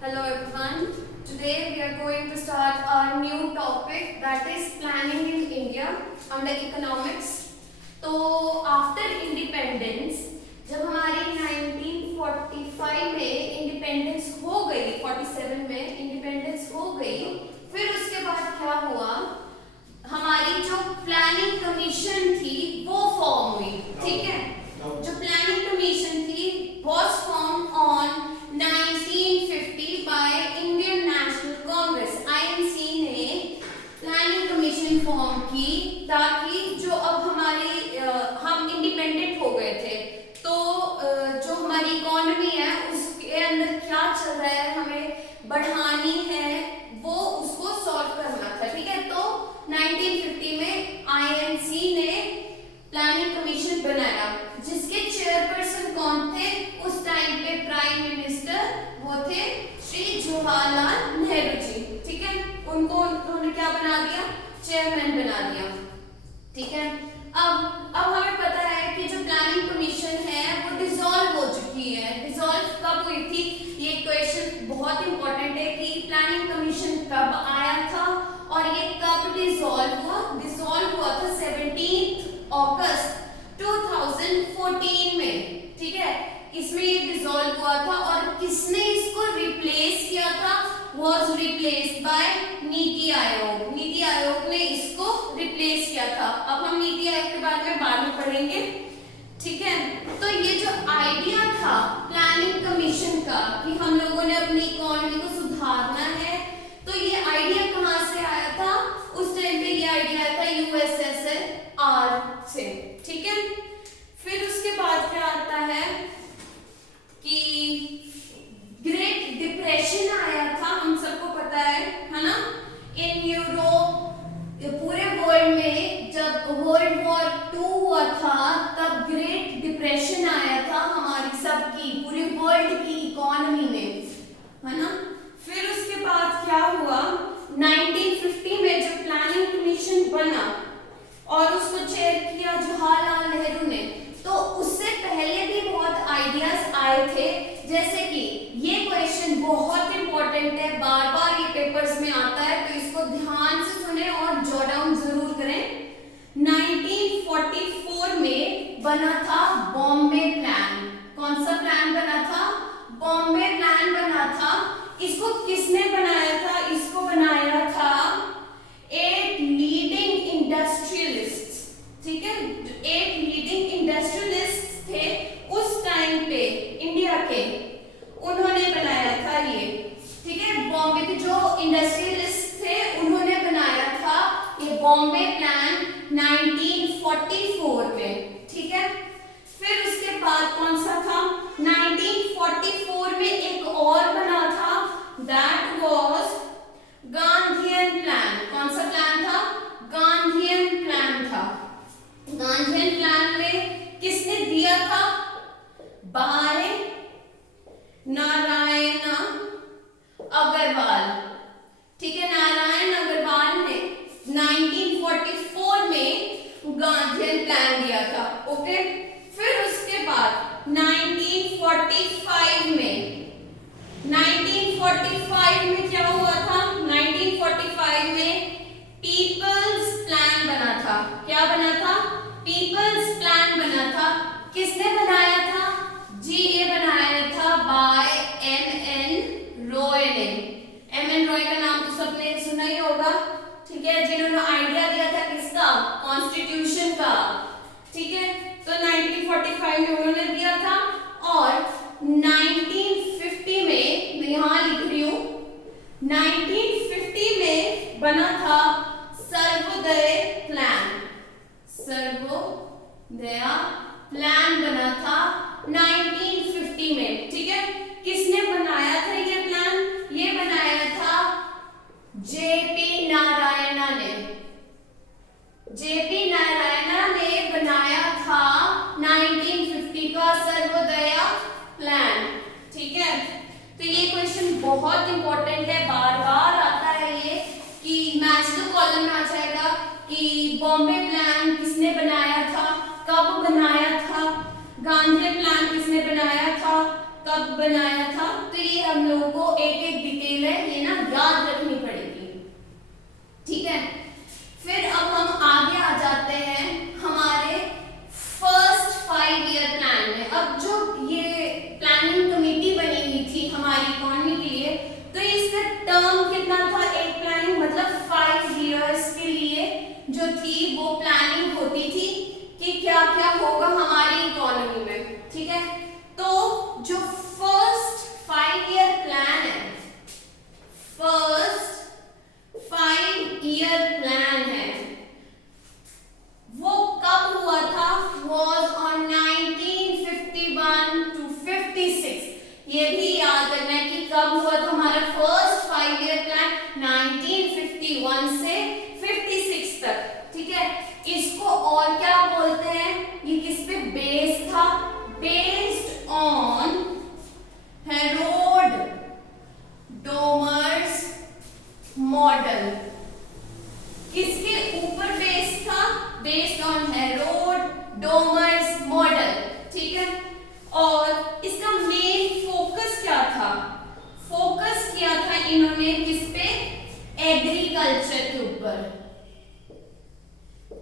Hello everyone. Today we are going to start our new topic, that is planning in India under economics. तो after independence जब हमारी 1945 में independence हो गई, 47 में इंडिपेंडेंस हो गई, फिर उसके बाद क्या हुआ, हमारी जो प्लानिंग कमीशन थी वो फॉर्म हुई. ठीक है, जो प्लानिंग कमीशन थी was formed on 1950 by Indian National Congress. INC ने प्लानिंग कमीशन फॉर्म की ताकि जो अब हमारी हम इंडिपेंडेंट हो गए थे, तो जो हमारी इकोनॉमी है उसके अंदर क्या चल रहा है, हमें बढ़ानी है, वो उसको सॉल्व करना था. ठीक है, तो 1950 में INC ने प्लानिंग कमीशन बनाया, जिसके चेयरपर्सन कौन थे उस टाइम पे, प्राइम मिनिस्टर वो थे श्री जवाहरलाल नेहरू जी. ठीक है, उनको उन्होंने क्या बना दिया, चेयरमैन बना दिया. ठीक है, अब हमें पता है कि जो प्लानिंग कमीशन है वो डिसॉल्व हो चुकी है. डिसॉल्व कब हुई थी, ये क्वेश्चन बहुत इंपॉर्टेंट है कि प्लानिंग कमीशन कब आया था और ये कब डिसॉल्व हुआ. डिसॉल्व हुआ था 17 अगस्त 2014 में. ठीक है, इसमें ये डिसॉल्व हुआ था और किसने इसको रिप्लेस किया था, was replaced by NITI Aayog. NITI Aayog ने इसको रिप्लेस किया था. अब हम नीति आयोग के बारे में बाद में पढ़ेंगे. ठीक है, तो ये जो आइडिया था प्लानिंग कमीशन का कि हम लोगों ने अपनी इकोनॉमी को सुधारना है, तो ये आइडिया कहां से आया था, उस टाइम पे ये आइडिया आया था USSR से. ठीक है, फिर उसके बाद क्या आता है कि ग्रेट डिप्रेशन आया था, हम सबको पता है ना. इन यूरोप, पूरे वर्ल्ड में जब वर्ल्ड वॉर 2 हुआ था तब ग्रेट डिप्रेशन आया था हमारी सबकी, पूरे वर्ल्ड की इकोनॉमी में, है ना. फिर उसके बाद क्या हुआ, 1950 में जब प्लानिंग कमीशन बना और उसको चेयर किया जवाहरलाल नेहरू ने, तो उससे पहले भी बहुत आइडियाज आए थे. जैसे कि ये क्वेश्चन बहुत इंपॉर्टेंट है, बार बार ये पेपर्स में आता है, तो इसको ध्यान से सुने और जॉट डाउन जरूर करें. 1944 में बना था बॉम्बे प्लान. कौन सा प्लान बना था, बॉम्बे प्लान बना था. इसको किसने बनाया था, इसको बनाया था 8 लीडिंग इंडस्ट्रियलिस्ट्स. ठीक है, 8 लीडिंग इंडस्ट्रियलिस्ट थे उस टाइम पे इंडिया के, उन्होंने बनाया था ये. ठीक है, बॉम्बे के जो इंडस्ट्रियलिस्ट थे उन्होंने बनाया था ये बॉम्बे प्लान 1944 में. ठीक है, फिर उसके बाद कौन सा था, 1944 में एक और बना था, दैट वाज गांधीयन प्लान. कौन सा प्लान था, गांधीयन प्लान था. गांधीयन प्लान में किसने दिया था, बाय नारायण अग्रवाल. ठीक है, नारायण अग्रवाल ने 1944 में गांधीयन प्लान दिया था. ओके, फिर उसके बाद 1945 में क्या हुआ था, 1945 में पीपल्स प्लान बना था. क्या बना था, पीपल्स प्लान बना था. किसने बनाया था जी, ये बनाया था बाय MN रॉय ने. MN रॉय का नाम तो सबने सुना ही होगा. ठीक है, जिन्होंने आइडिया दिया था किसका, कॉन्स्टिट्यूशन का. ठीक है, तो 1945 में उन्होंने दिया था और 1950 में, मैं यहां लिख रही हूं, 1950 में बना था सर्वोदय प्लान. सर्वोदय प्लान बना था 1950 में. ठीक है, किसने बनाया था ये प्लान, ये बनाया था JP नारायणा ने. JP नारायणा ने बनाया था 1950 का सर्वोदय प्लान. ठीक है, तो ये क्वेश्चन बहुत इंपॉर्टेंट है, बार बार आता है ये कि मैच द कॉलम में आ जाएगा कि बॉम्बे प्लान किसने बनाया था, कब बनाया था, गांधी प्लान किसने बनाया था, कब बनाया था. तो ये हम लोगों को एक एक डिटेल है ये ना याद रखनी पड़ेगी, ठीक है। फिर अब हम आगे आ जाते हैं हमारे फर्स्ट 5 ईयर प्लान में। अब जो ये प्लानिंग कमेटी बनी हुई थी हमारी इकोनॉमी के लिए, तो इसका टर्म कितना था, एक प्लानिंग मतलब 5 इयर्स के लिए जो थी वो प्लानिंग होती थी कि क्या क्या होगा हमारी इकोनॉमी में, ठीक है। तो जो फर्स्ट 5 ईयर प्लान है, फर्स्ट 5 ईयर प्लान है, वो कब हुआ था, was on 1951 to 56। ये भी याद रखना है कि कब हुआ था हमारा फर्स्ट 5 ईयर प्लान, 1951 से 56 तक, ठीक है। इसको और क्या बोलते हैं, ये किस पे बेस्ड था, बेस्ड ऑन हेरोल्ड डोमर्स मॉडल। किसके ऊपर बेस्ड था, बेस्ड ऑन हेरोल्ड डोमर्स मॉडल, ठीक है। और इसका मेन फोकस क्या था, फोकस किया था इन्होंने किस पे, एग्रीकल्चर के ऊपर,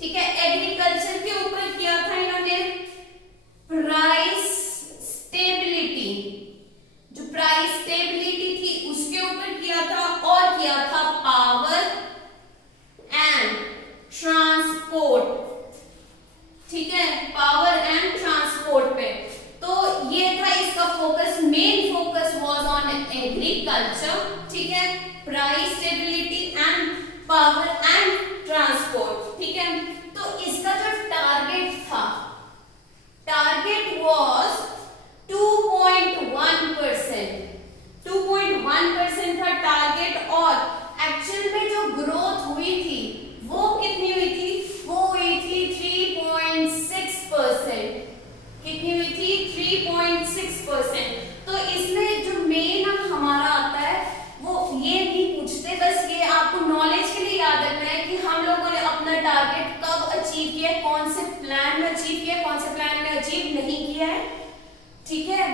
ठीक है। एग्रीकल्चर के ऊपर किया था इन्होंने। प्राइस स्टेबिलिटी, जो प्राइस स्टेबिलिटी थी उसके ऊपर किया था, और किया था पावर एंड ट्रांसपोर्ट, ठीक है, पावर एंड ट्रांसपोर्ट पे। तो ये था इसका focus, main focus was on agriculture, ठीक है, price stability and power and transport, ठीक है। तो इसका जो टारगेट था, टारगेट वाज 2.1%, 2.1% था टारगेट। और एक्चुअल में जो ग्रोथ हुई थी वो कितनी हुई थी, वो हुई थी 3.6%। कितनी हुई थी, 3.6%। तो इसमें जो मेन हमारा आता है वो ये नहीं पूछते, बस ये आपको नॉलेज के लिए याद रखना है कि हम लोगों ने अपना टारगेट कब अचीव किया, कौन से प्लान में अचीव किया, कौन से प्लान में अचीव नहीं किया है, ठीक है।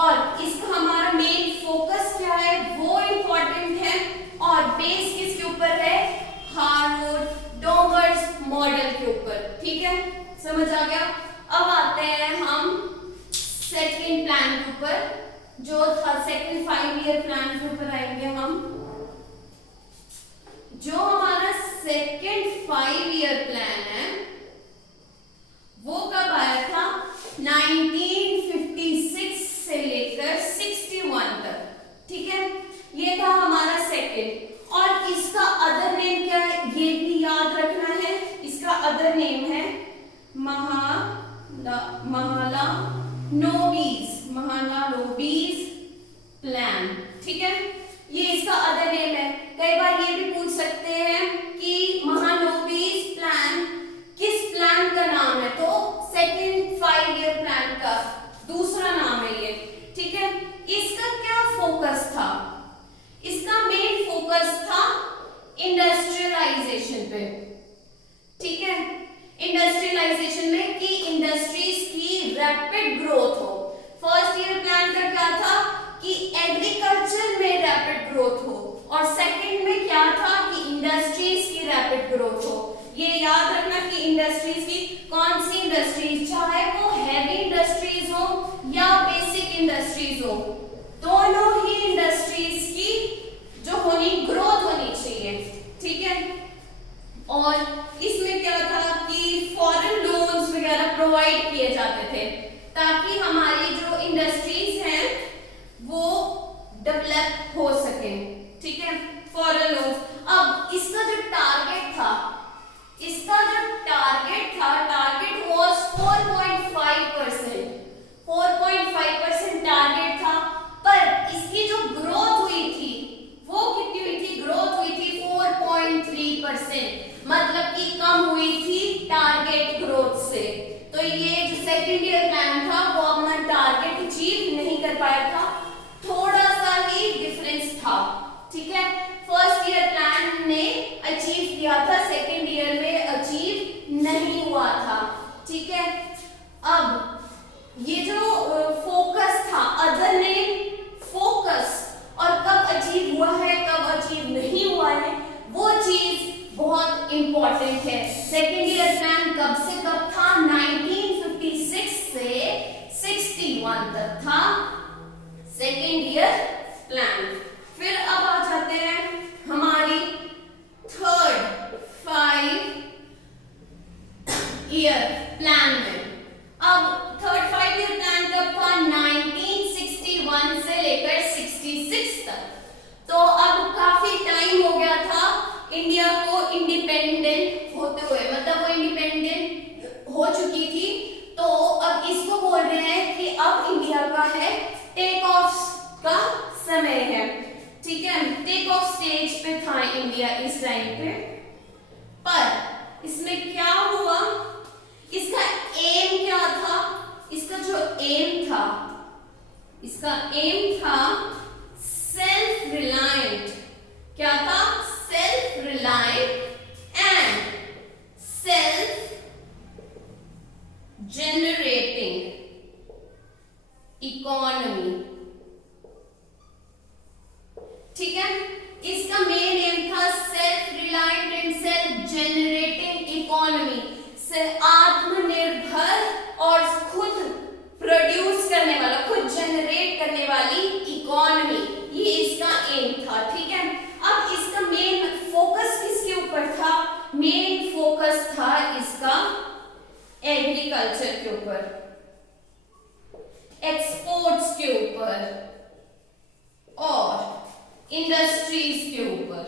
और इसका हमारा मेन फोकस क्या है वो इंपॉर्टेंट है, और बेस किसके ऊपर है, हेरोल्ड डोमर्स मॉडल के ऊपर, ठीक है, समझ आ गया। अब आते हैं हम सेकंड प्लान के ऊपर, जो था सेकंड 5 ईयर प्लान के ऊपर आएंगे हम। जो हमारा सेकंड 5 ईयर प्लान है वो कब आया था, 1956 से लेकर 61 तक, ठीक है। ये था हमारा सेकंड। और इसका अदर नेम क्या है ये भी याद रखना है, इसका अदर नेम है महालानोबिस प्लान, ठीक है। ये इसका अदर नेम है। कई बार ये भी पूछ सकते हैं कि महालानोबिस प्लान किस प्लान का नाम है, तो सेकंड 5 ईयर प्लान का दूसरा नाम है ये, ठीक है। इसका क्या फोकस था, इसका मेन फोकस था इंडस्ट्रियलाइजेशन पे, ठीक है। इंडस्ट्रियलाइजेशन में कि इंडस्ट्रीज की रैपिड ग्रोथ हो। फर्स्ट ईयर प्लान का क्या था कि एग्रीकल्चर में रैपिड ग्रोथ हो, और सेकंड में क्या था कि इंडस्ट्रीज की रैपिड ग्रोथ हो। ये याद रखना कि इंडस्ट्रीज की कौन सी इंडस्ट्रीज, चाहे वो हैवी इंडस्ट्रीज हो या बेसिक इंडस्ट्रीज हो, दोनों ही इंडस्ट्रीज की जो होनी ग्रोथ होनी चाहिए, ठीक है। और इसमें क्या था कि फॉरेन लोन्स वगैरह प्रोवाइड किए जाते थे ताकि हमारी जो इंडस्ट्रीज हैं वो डेवलप हो सके, ठीक है, फॉरेन लोन्स। अब इसका जो टारगेट था, इसका जो टारगेट था, टारगेट वाज 4.5%, 4.5% टारगेट था। पर इसकी जो ग्रोथ हुई थी वो कितनी हुई थी, ग्रोथ हुई थी 4.3%, मतलब कि कम हुई थी टारगेट ग्रोथ से। तो ये जो सेकंड ईयर प्लान था वो अपना टारगेट अचीव नहीं कर पाया था, थोड़ा सा ही डिफरेंस था, ठीक है। फर्स्ट ईयर प्लान ने अचीव किया था, सेकंड ईयर में अचीव नहीं हुआ था। प्लान। फिर अब आ जाते हैं हमारी थर्ड 5 ईयर प्लान में। अब थर्ड 5 ईयर प्लान कब था? 1961 से लेकर 66 तक। तो अब काफी टाइम हो गया था इंडिया को इंडिपेंडेंट होते हुए, मतलब वो इंडिपेंडेंट हो चुकी थी। तो अब इसको बोल रहे हैं कि अब इंडिया का है टेक ऑफ का समय है, ठीक है। टेक ऑफ स्टेज पे था इंडिया इस टाइम पे। पर इसमें क्या हुआ, इसका एम क्या था? इसका जो एम था, इसका एम था सेल्फ रिलायंट। क्या था? Self reliant and self generating economy, ठीक है। इसका मेन एम था self reliant and self generating economy, से आत्मनिर्भर और खुद प्रोड्यूस करने वाला, खुद जनरेट करने वाली इकोनॉमी, ये इसका एम था, ठीक है। अब इसका मेन फोकस किसके ऊपर था? मेन फोकस था इसका एग्रीकल्चर के ऊपर, एक्सपोर्ट्स के ऊपर और इंडस्ट्रीज के ऊपर,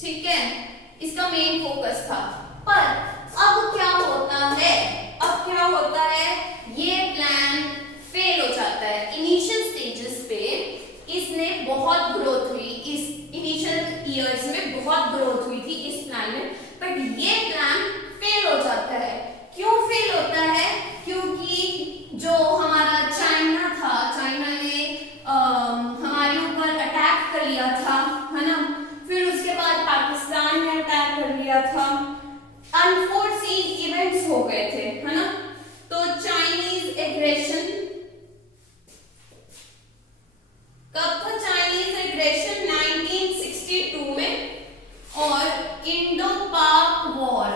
ठीक है। इसका मेन फोकस था। पर अब क्या होता है? अब क्या होता है? ये प्लान फेल हो जाता है। इनिशियल स्टेजेस पे इसने बहुत ग्रोथ हुई, इस इनिशियल ईयर्स में बहुत ग्रोथ हुई थी इस प्लान में, बट ये प्लान फेल हो जाता है। क्यों फेल होता है? क्योंकि जो हमारा चाइना था, चाइना ने हमारे ऊपर अटैक कर लिया था, है ना। फिर उसके बाद पाकिस्तान ने अटैक कर लिया था। अनफोर्सीन इवेंट्स हो गए थे, है ना। तो चाइनीज एग्रेशन कब था? चाइनीज एग्रेशन 1962 में, और इंडो पाक वॉर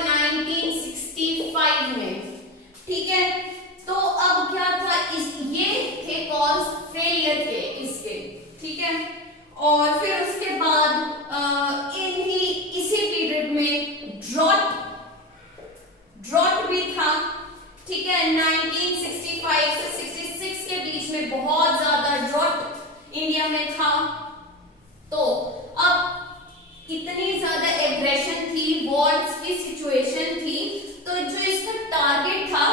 1965 में, ठीक है। तो अब क्या था? ये थे कॉज फेलियर थे इसके, ठीक है। और फिर उसके बाद इसी पीरियड में ड्रॉट भी था, ठीक है। 1965 से 66 के बीच में बहुत ज्यादा ड्रॉट इंडिया में था। तो अब इतनी ज्यादा एग्रेशन थी, वॉर्स की सिचुएशन थी, तो जो इसका टारगेट था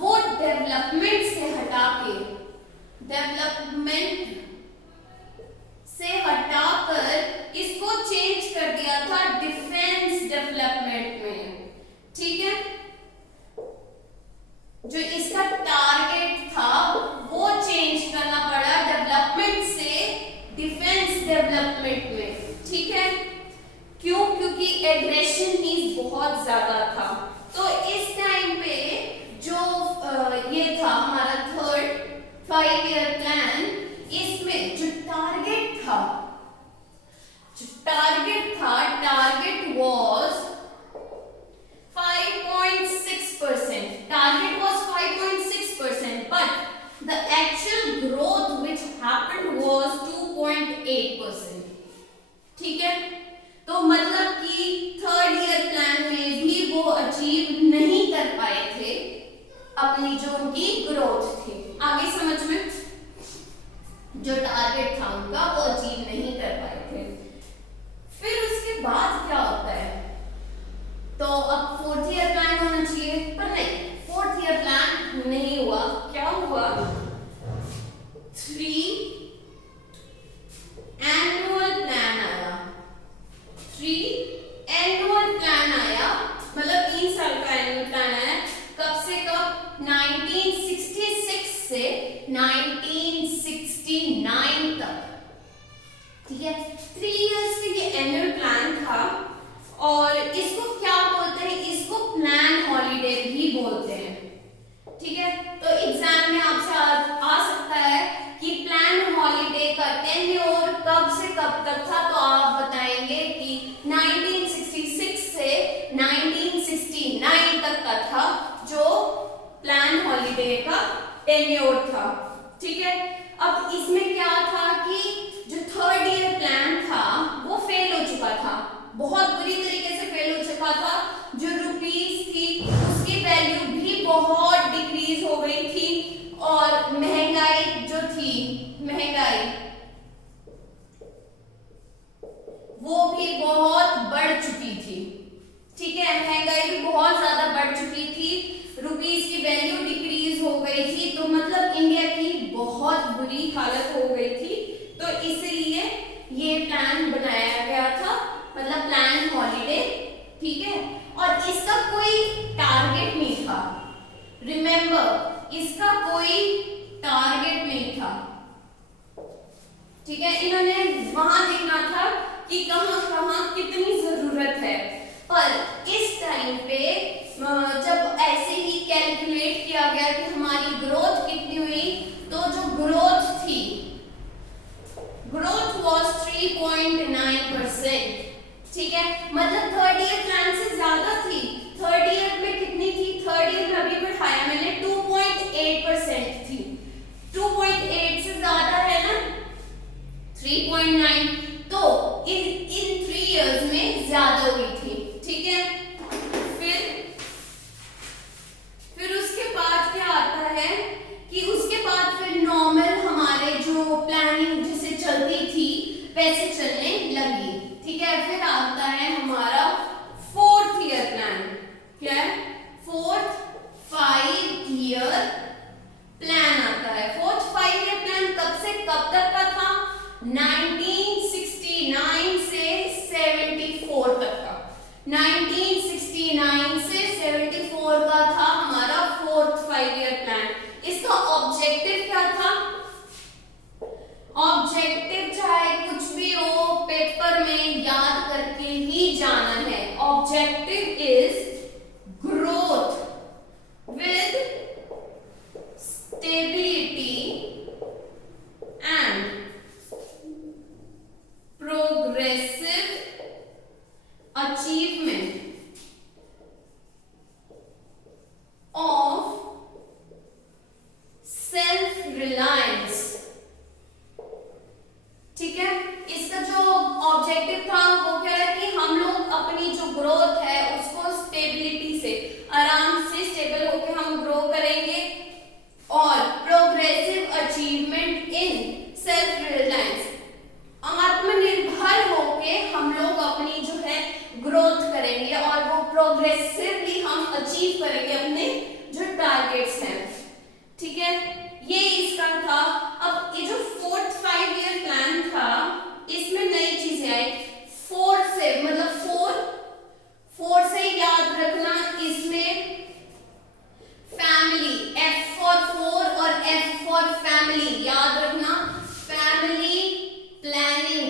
वो डेवलपमेंट से हटाकर इसको चेंज कर दिया था डिफेंस डेवलपमेंट में, ठीक है। जो इसका टारगेट था वो चेंज करना पड़ा डेवलपमेंट से डिफेंस डेवलपमेंट में, ठीक है। क्यों? क्योंकि एग्रेशन ही बहुत ज्यादा था। तो इस टाइम पे जो ये था हमारा थर्ड 5 ईयर प्लान, इसमें जो टारगेट था target was 5.6%, target was 5.6%, but the actual growth which happened was 2.8%, ठीक है। तो मतलब कि थर्ड ईयर प्लान में भी वो अचीव नहीं कर पाए थे अपनी जो उनकी ग्रोथ थी। आगे समझ में? जो टारगेट था उनका वो अचीव नहीं कर पाए थे। फिर उसके बाद क्या होता है? तो अब 4th ईयर प्लान होना चाहिए, पर नहीं, 4th ईयर प्लान नहीं हुआ। क्या हुआ? 3 एनुअल प्लान आया। 3 एनुअल प्लान आया, मतलब 3 साल का एनुअल प्लान आया। कब से कब? 1966 से 1969 तक, ठीक है। 3 इयर्स के ये एनुअल प्लान था, और इसको क्या बोलते हैं? इसको प्लान हॉलीडे भी बोलते हैं, ठीक है। तो एग्जाम में आपसे आ सकता है कि प्लान बुरी हालत हो गई थी, तो इसलिए ये प्लान बनाया गया था, मतलब प्लान हॉलीडे, ठीक है। और इसका कोई टारगेट नहीं था, रिमेंबर इसका कोई टारगेट नहीं था, ठीक है। इन्होंने वहां देखना था कि कहां कहां कितनी जरूरत है, पर इस टाइम पे जब ऐसे ही कैलकुलेट किया गया कि हमारी ग्रोथ कितनी हुई, तो जो ग्रोथ थी, ग्रोथ वाज 3.9%, ठीक है। मतलब थर्ड ईयर प्लान से ज्यादा थी। थर्ड ईयर में कितनी थी? थर्ड ईयर में अभी बढ़ाया मैंने 2.8% थी। 2.8 से ज्यादा है ना 3.9, तो इन 3 इयर्स में ज्यादा हुई थी, ठीक है। फिर उसके बाद क्या आता है कि उसके बाद फिर नॉर्मल हमारे जो प्लानिंग जैसे चलती थी वैसे चलने लगी, ठीक है। फिर आता है हमारा 4th ईयर प्लान। क्या है? 4th 5 ईयर प्लान आता है। 4th 5 ईयर प्लान कब से कब तक का था? 1969 से 74 तक का। 1969 से 74 का था हमारा 4th 5 ईयर प्लान। इसका ऑब्जेक्टिव क्या था? ऑब्जेक्टिव चाहे कुछ भी हो, पेपर में याद करके ही जाना है। Objective is growth with stability and progressive achievement of self reliance, ठीक है। इसका जो ऑब्जेक्टिव था वो क्या है कि हम लोग अपनी जो ग्रोथ है उसको स्टेबिलिटी से, आराम से स्टेबल होकर हम ग्रो करेंगे, और progressive achievement in self reliance, आत्मनिर्भर होके हम लोग अपनी जो है ग्रोथ करेंगे और वो प्रोग्रेसिवली हम अचीव करेंगे अपने जो टारगेट्स हैं, ठीक है। ये इसका था। अब ये जो 4th 5 ईयर प्लान था इसमें नई चीजें आई। 4 से मतलब 4 से याद रखना, इसमें फैमिली, F फॉर 4 और F फॉर फैमिली, याद रखना। फैमिली प्लानिंग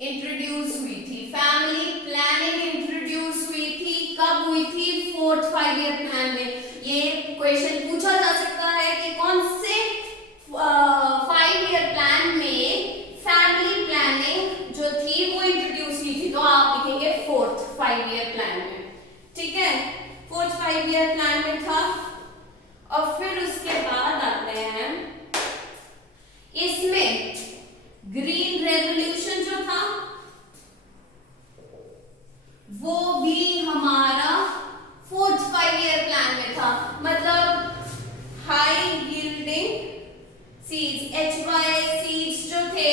इंट्रोड्यूस हुई थी। फैमिली प्लानिंग इंट्रोड्यूस हुई थी। कब हुई थी? 4th 5 ईयर प्लान में। ये क्वेश्चन पूछा जा सकता है कि कौन से 5 ईयर प्लान में फैमिली प्लानिंग जो थी वो इंट्रोड्यूस हुई थी, तो आप लिखेंगे 4th 5 ईयर प्लान में, ठीक है। 4th 5 ईयर प्लान में था। और फिर उसके बाद आते हैं इसमें ग्रीन रेवोल्यूशन जो था वो भी हमारा 4th 5 ईयर प्लान में था। मतलब high yielding seeds, HY seeds जो थे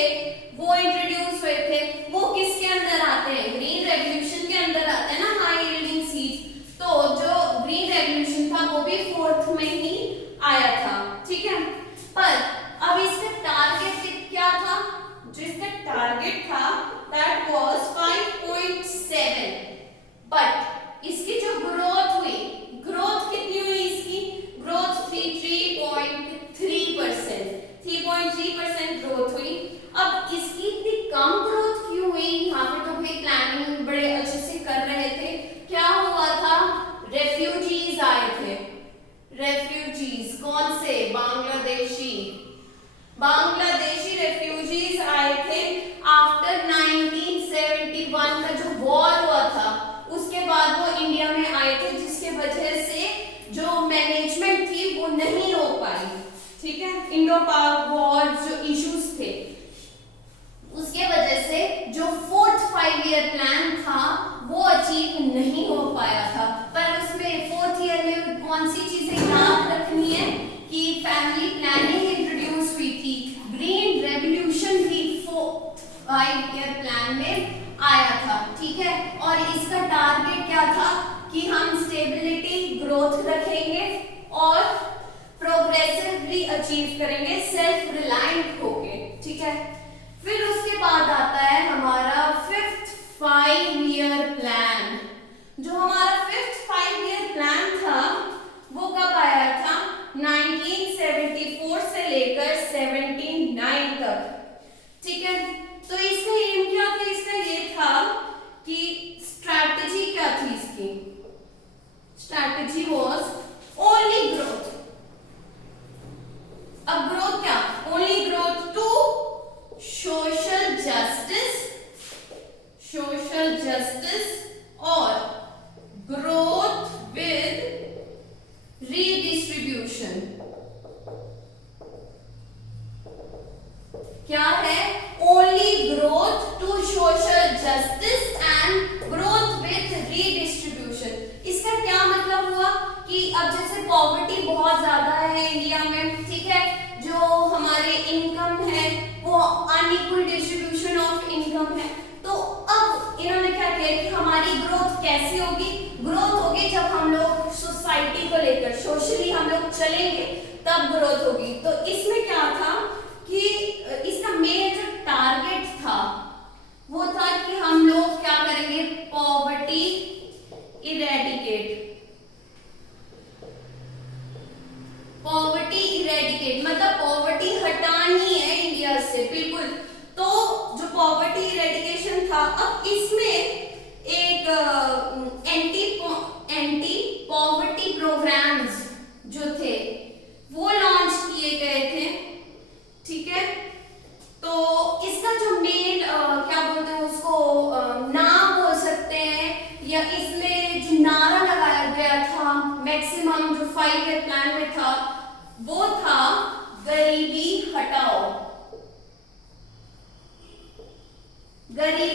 वो इंट्रोड्यूस हुए थे। वो किसके अंदर आते हैं? ग्रीन रेवोल्यूशन के अंदर आते हैं ना, हाई यील्डिंग सीड्स। तो जो ग्रीन रेवोल्यूशन था वो भी 4th में ही आया था, ठीक है। पर अब इसका टारगेट क्या था? जो इसका टारगेट था दैट वाज 5.7, बट इसकी जो ग्रोथ हुई, ग्रोथ कितनी हुई इसकी? ग्रोथ थी 3.3%। 3.3% ग्रोथ हुई। अब इसकी इतनी कम ग्रोथ क्यों हुई? यहाँ पे तो भाई प्लानिंग बड़े अच्छे से कर रहे थे। क्या हुआ था? रेफ्यूजीज आए थे। रेफ्यूजीज कौन से? बांग्लादेशी रेफ्यूजीज आए थे आफ्टर 1971 का जो वॉर हुआ था, उसके बाद वो इंडिया में आए थे, जिसके वजह से जो मैनेजमेंट थी वो नहीं हो पाई, ठीक है। इंडो पाक वॉर जो इश्यूज थे उसके वजह से जो 4th 5 ईयर प्लान था वो अचीव नहीं हो पाया था। पर उसमें 4th ईयर में कौन सी चीजें याद रखनी है कि फैमिली प्लानिंग इंट्रोड्यूस हुई थी, ग्रीन रेवोल्यूशन भी 4th 5 ईयर प्लान में आया था, ठीक है। और इसका टारगेट क्या था कि हम स्टेबिलिटी, ग्रोथ रखेंगे और प्रोग्रेसिवली अचीव करेंगे सेल्फ क्या है? Only growth to social justice and growth with redistribution. इसका क्या मतलब हुआ कि अब जैसे पॉवर्टी बहुत ज्यादा है इंडिया में, ठीक है, जो हमारे इनकम है वो अनइक्वल डिस्ट्रीब्यूशन ऑफ इनकम है, तो अब इन्होंने क्या किया कि हमारी ग्रोथ कैसी होगी? ग्रोथ होगी जब हम लोग सोसाइटी को लेकर सोशली हम लोग चलेंगे, तब ग्रोथ होगी। तो इसमें क्या था कि इसका मेन जो टारगेट था वो था कि हम लोग क्या करेंगे? Poverty eradicate. पॉवर्टी इरेडिकेट मतलब पॉवर्टी हटानी है इंडिया से, बिल्कुल। तो जो पॉवर्टी इरेडिकेशन था, अब इसमें एक एंटी पॉवर्टी प्रोग्राम्स जो थे वो लॉन्च किए गए थे, ठीक है। तो इसका जो मेन क्या बोलते हैं उसको, नाम बोल सकते हैं, या इसमें जो नारा लगाया गया था मैक्सिमम जो 5 ईयर प्लान में था वो था गरीबी हटाओ। गरीबी